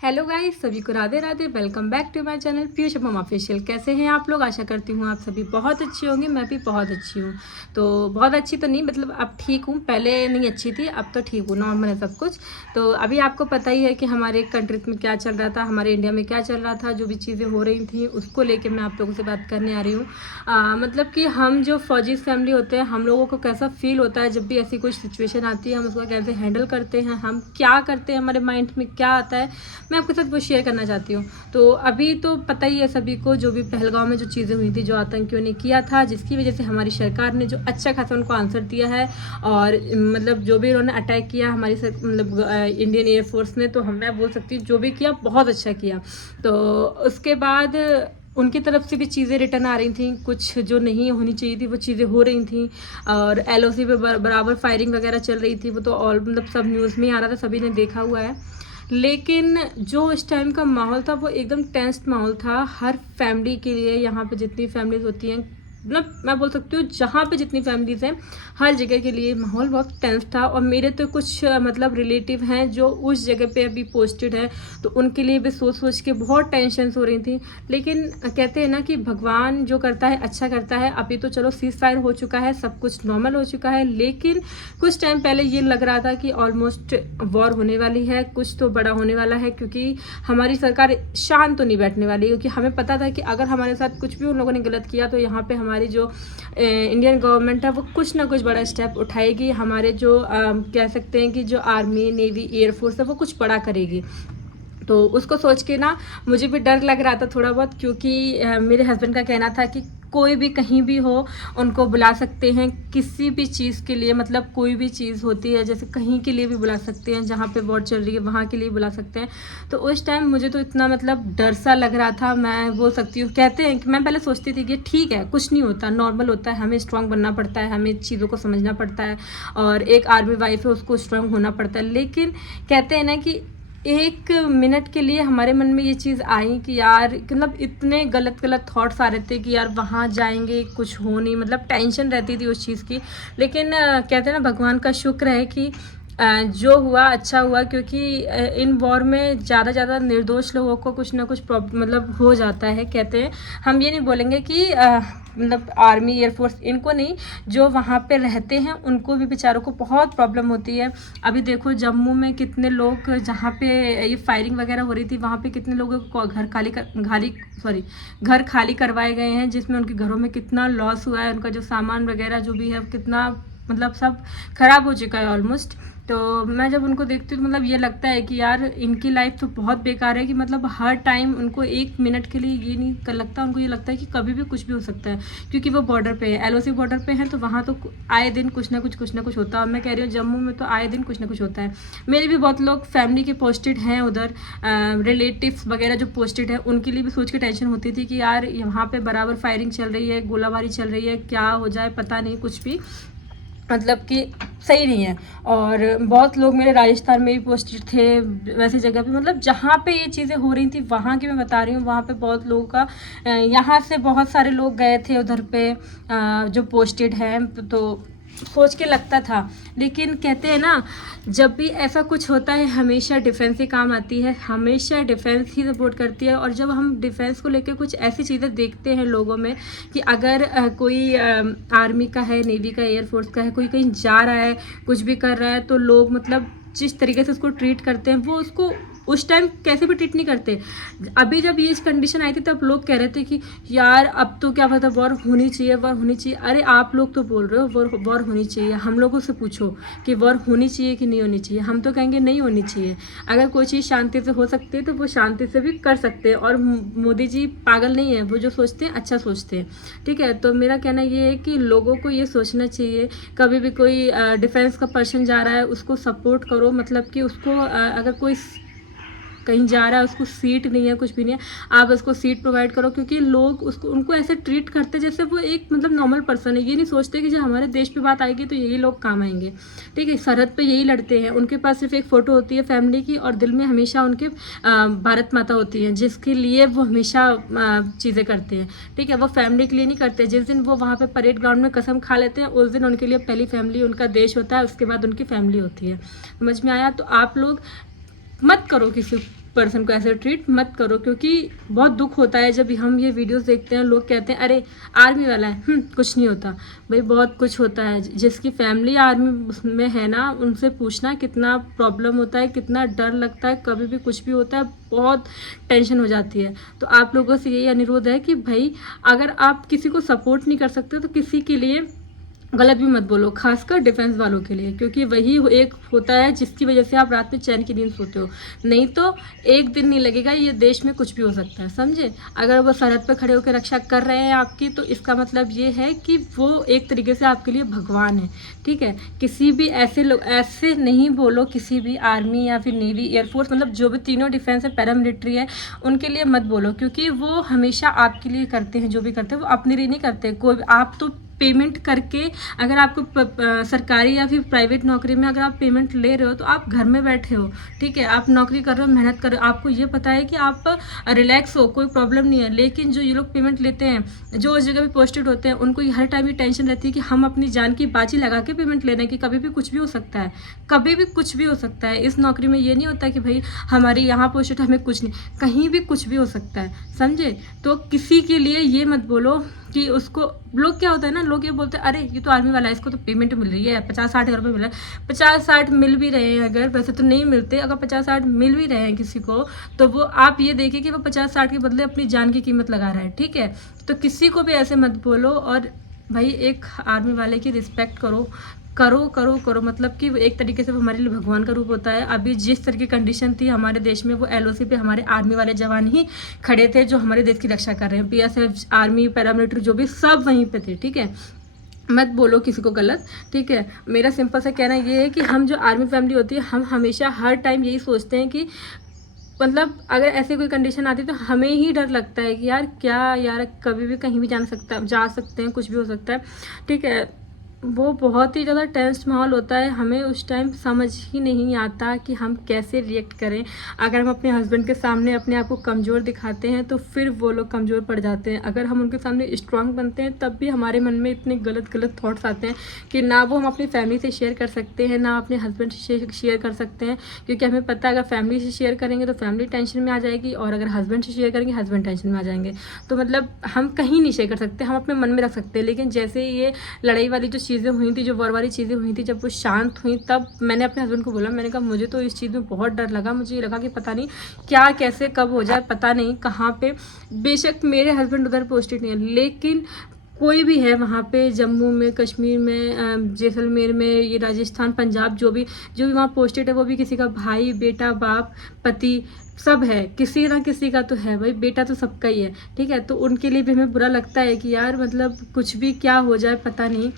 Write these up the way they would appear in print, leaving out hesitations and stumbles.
Hello guys, सभी को Radhe Radhe. Welcome back to my channel Piyush मम ऑफिशियल। कैसे हैं आप लोग? आशा करती हूँ आप सभी बहुत अच्छी होंगे। मैं भी बहुत अच्छी हूँ। तो बहुत अच्छी तो नहीं, मतलब अब ठीक हूँ, पहले नहीं अच्छी थी, अब तो ठीक हूँ, नॉर्मल है सब कुछ। तो अभी आपको पता ही है कि हमारे कंट्री में क्या चल रहा था, हमारे इंडिया में क्या चल रहा था, जो भी चीज़ें हो रही थी उसको लेके मैं आप लोगों से बात करने आ रही हूँ। मतलब कि हम जो फौजी फैमिली होते हैं, हम लोगों को कैसा फील होता है जब भी ऐसी कोई सिचुएशन आती है, हम उसको कैसे हैंडल करते हैं, हम क्या करते हैं, हमारे माइंड में क्या आता है, मैं आपके साथ वो शेयर करना चाहती हूँ। तो अभी तो पता ही है सभी को, जो भी पहलगांव में जो चीज़ें हुई थी, जो आतंकियों ने किया था, जिसकी वजह से हमारी सरकार ने जो अच्छा खासा उनको आंसर दिया है, और मतलब जो भी उन्होंने अटैक किया हमारी मतलब इंडियन एयरफोर्स ने, तो मैं बोल सकती हूँ जो भी किया बहुत अच्छा किया। तो उसके बाद उनकी तरफ से भी चीज़ें रिटर्न आ रही थी, कुछ जो नहीं होनी चाहिए थी वो चीज़ें हो रही थी, और एलओसी पे बराबर फायरिंग वगैरह चल रही थी। वो तो ऑल मतलब सब न्यूज़ में ही आ रहा था, सभी ने देखा हुआ है। लेकिन जो उस टाइम का माहौल था वो एकदम टेंस्ड माहौल था हर फैमिली के लिए। यहाँ पे जितनी फैमिलीज होती हैं, मतलब मैं बोल सकती हूँ जहाँ पे जितनी फैमिलीज हैं, हर जगह के लिए माहौल बहुत टेंस था। और मेरे तो कुछ मतलब रिलेटिव हैं जो उस जगह पे अभी पोस्टेड है, तो उनके लिए भी सोच सोच के बहुत टेंशन हो रही थी। लेकिन कहते हैं ना कि भगवान जो करता है अच्छा करता है। अभी तो चलो सीज फायर हो चुका है, सब कुछ नॉर्मल हो चुका है, लेकिन कुछ टाइम पहले ये लग रहा था कि ऑलमोस्ट वॉर होने वाली है, कुछ तो बड़ा होने वाला है। क्योंकि हमारी सरकार शांत तो नहीं बैठने वाली, क्योंकि हमें पता था कि अगर हमारे साथ कुछ भी उन लोगों ने गलत किया तो यहाँ पे हमारी जो इंडियन गवर्नमेंट है वो कुछ ना कुछ बड़ा स्टेप उठाएगी। हमारे जो कह सकते हैं कि जो आर्मी नेवी एयरफोर्स है वो कुछ बड़ा करेगी। तो उसको सोच के ना मुझे भी डर लग रहा था थोड़ा बहुत, क्योंकि मेरे हस्बैंड का कहना था कि कोई भी कहीं भी हो उनको बुला सकते हैं किसी भी चीज़ के लिए, मतलब कोई भी चीज़ होती है जैसे कहीं के लिए भी बुला सकते हैं, जहाँ पे वॉर चल रही है वहाँ के लिए बुला सकते हैं। तो उस टाइम मुझे तो इतना मतलब डर सा लग रहा था, मैं बोल सकती हूँ। कहते हैं कि मैं पहले सोचती थी कि ठीक है कुछ नहीं होता, नॉर्मल होता है, हमें स्ट्रांग बनना पड़ता है, हमें चीज़ों को समझना पड़ता है, और एक आर्मी वाइफ है उसको स्ट्रांग होना पड़ता है। लेकिन कहते हैं ना कि एक मिनट के लिए हमारे मन में ये चीज़ आई कि यार मतलब इतने गलत गलत थॉट्स आ रहे थे कि यार वहाँ जाएंगे कुछ हो नहीं, मतलब टेंशन रहती थी उस चीज़ की। लेकिन कहते हैं ना भगवान का शुक्र है कि जो हुआ अच्छा हुआ, क्योंकि इन वॉर में ज़्यादा निर्दोष लोगों को कुछ ना कुछ प्रॉब्लम मतलब हो जाता है। कहते हैं, हम ये नहीं बोलेंगे कि मतलब आर्मी एयरफोर्स इनको नहीं, जो वहाँ पे रहते हैं उनको भी बेचारों को बहुत प्रॉब्लम होती है। अभी देखो जम्मू में कितने लोग, जहाँ पे ये फायरिंग वगैरह हो रही थी वहाँ पे कितने लोगों को घर खाली करवाए गए हैं, जिसमें उनके घरों में कितना लॉस हुआ है, उनका जो सामान वगैरह जो भी है कितना मतलब सब खराब हो चुका है ऑलमोस्ट। तो मैं जब उनको देखती हूँ तो मतलब ये लगता है कि यार इनकी लाइफ तो बहुत बेकार है, कि मतलब हर टाइम उनको एक मिनट के लिए ये नहीं कर लगता, उनको ये लगता है कि कभी भी कुछ भी हो सकता है। क्योंकि वो बॉर्डर पे है, एलओसी बॉर्डर पे हैं, तो वहाँ तो आए दिन कुछ ना कुछ होता है। मैं कह रही हूँ जम्मू में तो आए दिन कुछ ना कुछ होता है। मेरे भी बहुत लोग फैमिली के पोस्टेड हैं उधर, रिलेटिव्स वगैरह जो पोस्टेड है, उनके लिए भी सोच के टेंशन होती थी कि यार यहाँ पे बराबर फायरिंग चल रही है, गोलाबारी चल रही है, क्या हो जाए पता नहीं, कुछ भी मतलब कि सही नहीं है। और बहुत लोग मेरे राजस्थान में भी पोस्टेड थे वैसी जगह पे, मतलब जहाँ पे ये चीज़ें हो रही थी वहाँ की मैं बता रही हूँ। वहाँ पे बहुत लोगों का यहाँ से बहुत सारे लोग गए थे उधर पे जो पोस्टेड हैं, तो सोच के लगता था। लेकिन कहते हैं ना जब भी ऐसा कुछ होता है हमेशा डिफेंस ही काम आती है, हमेशा डिफेंस ही सपोर्ट करती है। और जब हम डिफेंस को लेकर कुछ ऐसी चीज़ें देखते हैं लोगों में कि अगर कोई आर्मी का है, नेवी का, एयरफोर्स का है, कोई कहीं जा रहा है, कुछ भी कर रहा है, तो लोग मतलब जिस तरीके से उसको ट्रीट करते हैं वो उसको उस टाइम कैसे भी ट्रीट नहीं करते। अभी जब ये कंडीशन आई थी तब लोग कह रहे थे कि यार अब तो क्या पता वॉर होनी चाहिए, वॉर होनी चाहिए। अरे आप लोग तो बोल रहे हो वॉर होनी चाहिए, हम लोगों से पूछो कि वॉर होनी चाहिए कि नहीं होनी चाहिए। हम तो कहेंगे नहीं होनी चाहिए। अगर कोई चीज़ शांति से हो सकती है तो वो शांति से भी कर सकते हैं। और मोदी जी पागल नहीं है, वो जो सोचते हैं अच्छा सोचते हैं, ठीक है। तो मेरा कहना ये है कि लोगों को ये सोचना चाहिए, कभी भी कोई डिफेंस का पर्सन जा रहा है उसको सपोर्ट करो, मतलब कि उसको अगर कोई कहीं जा रहा है उसको सीट नहीं है, कुछ भी नहीं है, आप उसको सीट प्रोवाइड करो। क्योंकि लोग उसको उनको ऐसे ट्रीट करते जैसे वो एक मतलब नॉर्मल पर्सन है। ये नहीं सोचते कि जब हमारे देश पे बात आएगी तो यही लोग काम आएंगे, ठीक है। सरहद पे यही लड़ते हैं, उनके पास सिर्फ एक फ़ोटो होती है फैमिली की, और दिल में हमेशा उनके भारत माता होती है, जिसके लिए वो हमेशा चीज़ें करते हैं, ठीक है। वो फैमिली के लिए नहीं करते। जिस दिन वो वहाँ पर परेड ग्राउंड में कसम खा लेते हैं उस दिन उनके लिए पहली फैमिली उनका देश होता है, उसके बाद उनकी फैमिली होती है। समझ में आया? तो आप लोग मत करो किसी पर्सन को ऐसे ट्रीट मत करो, क्योंकि बहुत दुख होता है जब हम ये वीडियोस देखते हैं, लोग कहते हैं अरे आर्मी वाला है, कुछ नहीं होता। भाई बहुत कुछ होता है। जिसकी फैमिली आर्मी में है ना, उनसे पूछना कितना प्रॉब्लम होता है, कितना डर लगता है, कभी भी कुछ भी होता है बहुत टेंशन हो जाती है। तो आप लोगों से यही अनुरोध है कि भाई अगर आप किसी को सपोर्ट नहीं कर सकते तो किसी के लिए गलत भी मत बोलो, खासकर डिफेंस वालों के लिए, क्योंकि वही एक होता है जिसकी वजह से आप रात में चैन की नींद सोते हो। नहीं तो एक दिन नहीं लगेगा, ये देश में कुछ भी हो सकता है, समझे। अगर वो सरहद पर खड़े होकर रक्षा कर रहे हैं आपकी, तो इसका मतलब ये है कि वो एक तरीके से आपके लिए भगवान है, ठीक है। किसी भी ऐसे लोग ऐसे नहीं बोलो, किसी भी आर्मी या फिर नेवी, एयरफोर्स, मतलब जो भी तीनों डिफेंस है, पैरामिलिट्री है, उनके लिए मत बोलो, क्योंकि वो हमेशा आपके लिए करते हैं। जो भी करते हैं वो अपने लिए नहीं करते। कोई आप तो पेमेंट करके, अगर आपको सरकारी या फिर प्राइवेट नौकरी में अगर आप पेमेंट ले रहे हो तो आप घर में बैठे हो, ठीक है, आप नौकरी कर रहे हो, मेहनत कर रहे हो, आपको ये पता है कि आप रिलैक्स हो, कोई प्रॉब्लम नहीं है। लेकिन जो ये लोग पेमेंट लेते हैं, जो उस जगह पे पोस्टेड होते हैं, उनको हर टाइम ये टेंशन रहती है कि हम अपनी जान की बाजी लगा के पेमेंट ले रहे हैं, कि कभी भी कुछ भी हो सकता है, कभी भी कुछ भी हो सकता है। इस नौकरी में ये नहीं होता कि भाई हमारी यहाँ पोस्टेड, हमें कुछ नहीं, कहीं भी कुछ भी हो सकता है, समझे। तो किसी के लिए ये मत बोलो कि उसको, लोग क्या होता है ना, लोग ये बोलते हैं अरे ये तो आर्मी वाला है, इसको तो पेमेंट मिल रही है, 50-60 हज़ार रुपये मिल रहा है। 50-60 मिल भी रहे हैं, अगर वैसे तो नहीं मिलते, अगर 50-60 मिल भी रहे हैं किसी को, तो वो आप ये देखिए कि वो 50-60 के बदले अपनी जान की कीमत लगा रहा है, ठीक है। तो किसी को भी ऐसे मत बोलो। और भाई एक आर्मी वाले की रिस्पेक्ट करो, करो करो करो, मतलब कि एक तरीके से वो हमारे लिए भगवान का रूप होता है। अभी जिस तरह की कंडीशन थी हमारे देश में, वो एलओसी पे हमारे आर्मी वाले जवान ही खड़े थे, जो हमारे देश की रक्षा कर रहे हैं। बीएसएफ, आर्मी, पैरामिलिट्री, जो भी सब वहीं पे थे, ठीक है। मत बोलो किसी को गलत, ठीक है। मेरा सिंपल सा कहना ये है कि हम जो आर्मी फैमिली होती है, हम हमेशा हर टाइम यही सोचते हैं कि मतलब अगर ऐसे कोई कंडीशन आती है तो हमें ही डर लगता है कि यार क्या, यार कभी भी कहीं भी जा सकते हैं, कुछ भी हो सकता है, ठीक है। वो बहुत ही ज़्यादा टेंस माहौल होता है, हमें उस टाइम समझ ही नहीं आता कि हम कैसे रिएक्ट करें। अगर हम अपने हस्बैंड के सामने अपने आप को कमज़ोर दिखाते हैं तो फिर वो लोग कमज़ोर पड़ जाते हैं। अगर हम उनके सामने स्ट्रांग बनते हैं तब भी हमारे मन में इतने गलत गलत थॉट्स आते हैं कि ना वो हम अपनी फैमिली से शेयर कर सकते हैं, ना अपने हस्बैंड से शेयर कर सकते हैं, क्योंकि हमें पता है अगर फैमिली से शेयर करेंगे तो फैमिली टेंशन में आ जाएगी, और अगर हस्बैंड से शेयर करेंगे हस्बैंड टेंशन में आ जाएंगे। तो मतलब हम कहीं नहीं शेयर कर सकते, हम अपने मन में रख सकते हैं। लेकिन जैसे ये लड़ाई वाली जो चीज़ें हुई थी, जो वॉर वाली चीज़ें हुई थी, जब वो शांत हुई तब मैंने अपने हस्बैंड को बोला, मैंने कहा मुझे तो इस चीज़ में बहुत डर लगा। मुझे ये लगा कि पता नहीं क्या, कैसे, कब हो जाए, पता नहीं कहाँ पे। बेशक मेरे हस्बैंड उधर पोस्टेड नहीं है, लेकिन कोई भी है वहाँ पे, जम्मू में, कश्मीर में, जैसलमेर में, ये राजस्थान, पंजाब, जो भी वहाँ पोस्टेड है, वो भी किसी का भाई, बेटा, बाप, पति सब है, किसी ना किसी का तो है भाई, बेटा तो सबका ही है, ठीक है। तो उनके लिए भी हमें बुरा लगता है कि यार मतलब कुछ भी क्या हो जाए पता नहीं,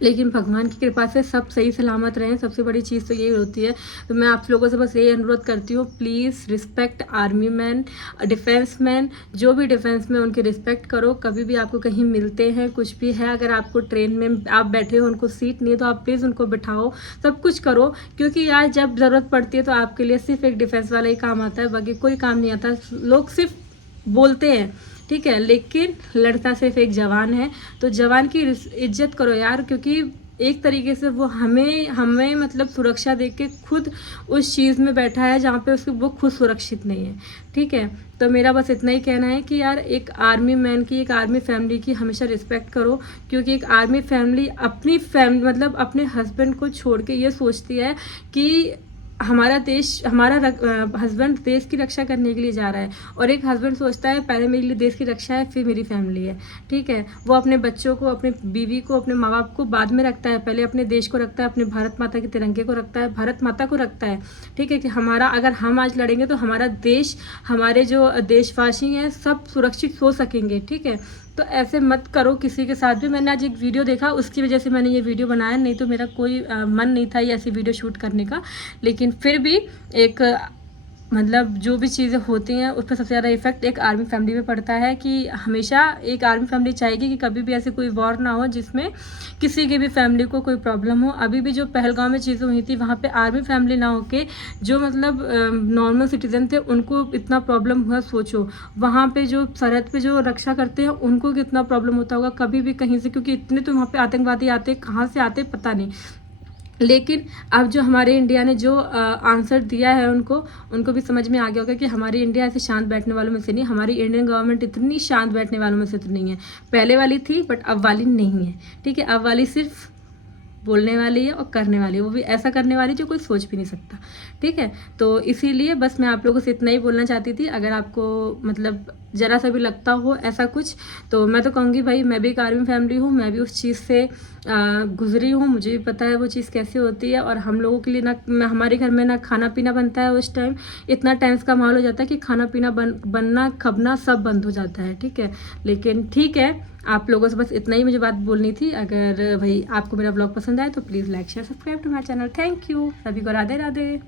लेकिन भगवान की कृपा से सब सही सलामत रहें, सबसे बड़ी चीज़ तो यही होती है। तो मैं आप लोगों से बस यही अनुरोध करती हूँ, please respect army man, defence man, जो भी डिफेंस में, उनकी रिस्पेक्ट करो। कभी भी आपको कहीं मिलते हैं, कुछ भी है, अगर आपको ट्रेन में आप बैठे हो, उनको सीट नहीं है तो आप प्लीज़ उनको बिठाओ, सब कुछ करो, क्योंकि यार जब ज़रूरत पड़ती है तो आपके लिए सिर्फ एक डिफेंस वाला ही काम आता है, बाकी कोई काम नहीं आता। लोग सिर्फ बोलते हैं, ठीक है, लेकिन लड़ता सिर्फ एक जवान है। तो जवान की इज्जत करो यार, क्योंकि एक तरीके से वो हमें मतलब सुरक्षा दे के खुद उस चीज़ में बैठा है जहाँ पे उसकी वो खुद सुरक्षित नहीं है, ठीक है। तो मेरा बस इतना ही कहना है कि यार एक आर्मी मैन की, एक आर्मी फैमिली की हमेशा रिस्पेक्ट करो, क्योंकि एक आर्मी फैमिली अपनी फैमिली मतलब अपने हस्बैंड को छोड़ के ये सोचती है कि हमारा देश, हमारा हस्बैंड देश की रक्षा करने के लिए जा रहा है, और एक हस्बैंड सोचता है पहले मेरे लिए देश की रक्षा है, फिर मेरी फैमिली है, ठीक है। वो अपने बच्चों को, अपने बीवी को, अपने माँ बाप को बाद में रखता है, पहले अपने देश को रखता है, अपने भारत माता के तिरंगे को रखता है, भारत माता को रखता है, ठीक है, कि हमारा, अगर हम आज लड़ेंगे तो हमारा देश, हमारे जो देशवासी हैं सब सुरक्षित हो सकेंगे, ठीक है। तो ऐसे मत करो किसी के साथ भी। मैंने आज एक वीडियो देखा, उसकी वजह से मैंने ये वीडियो बनाया, नहीं तो मेरा कोई मन नहीं था ये ऐसी वीडियो शूट करने का। लेकिन फिर भी एक मतलब जो भी चीज़ें होती हैं उस पर सबसे ज़्यादा इफेक्ट एक आर्मी फैमिली पे पड़ता है, कि हमेशा एक आर्मी फैमिली चाहेगी कि कभी भी ऐसे कोई वॉर ना हो जिसमें किसी की भी फैमिली को कोई प्रॉब्लम हो। अभी भी जो पहलगाम में चीज़ें हुई थी वहाँ पे आर्मी फैमिली ना होके जो मतलब नॉर्मल सिटीजन थे उनको इतना प्रॉब्लम हुआ, सोचो। वहाँ पे जो सरहद पे जो रक्षा करते हैं उनको कितना प्रॉब्लम होता होगा कभी भी कहीं से, क्योंकि इतने तो वहाँ पे आतंकवादी आते, कहाँ से आते पता नहीं। लेकिन अब जो हमारे इंडिया ने जो आंसर दिया है उनको भी समझ में आ गया होगा कि हमारी इंडिया ऐसे शांत बैठने वालों में से नहीं, हमारी इंडियन गवर्नमेंट इतनी शांत बैठने वालों में से तो नहीं है। पहले वाली थी बट अब वाली नहीं है, ठीक है। अब वाली सिर्फ बोलने वाली है और करने वाली है, वो भी ऐसा करने वाली जो कोई सोच भी नहीं सकता, ठीक है। तो इसीलिए बस मैं आप लोगों से इतना ही बोलना चाहती थी। अगर आपको मतलब ज़रा सा भी लगता हो ऐसा कुछ, तो मैं तो कहूँगी भाई मैं भी एक आर्मी फैमिली हूँ, मैं भी उस चीज़ से गुजरी हूँ, मुझे भी पता है वो चीज़ कैसे होती है। और हम लोगों के लिए ना हमारे घर में ना खाना पीना बनता है उस टाइम, इतना टेंस का माहौल हो जाता है कि खाना पीना बनना खबना सब बंद हो जाता है, ठीक है। लेकिन ठीक है, आप लोगों से बस इतना ही मुझे बात बोलनी थी। अगर भाई आपको मेरा ब्लॉग पसंद आए तो please like share subscribe to my channel. Thank you, सभी को राधे राधे।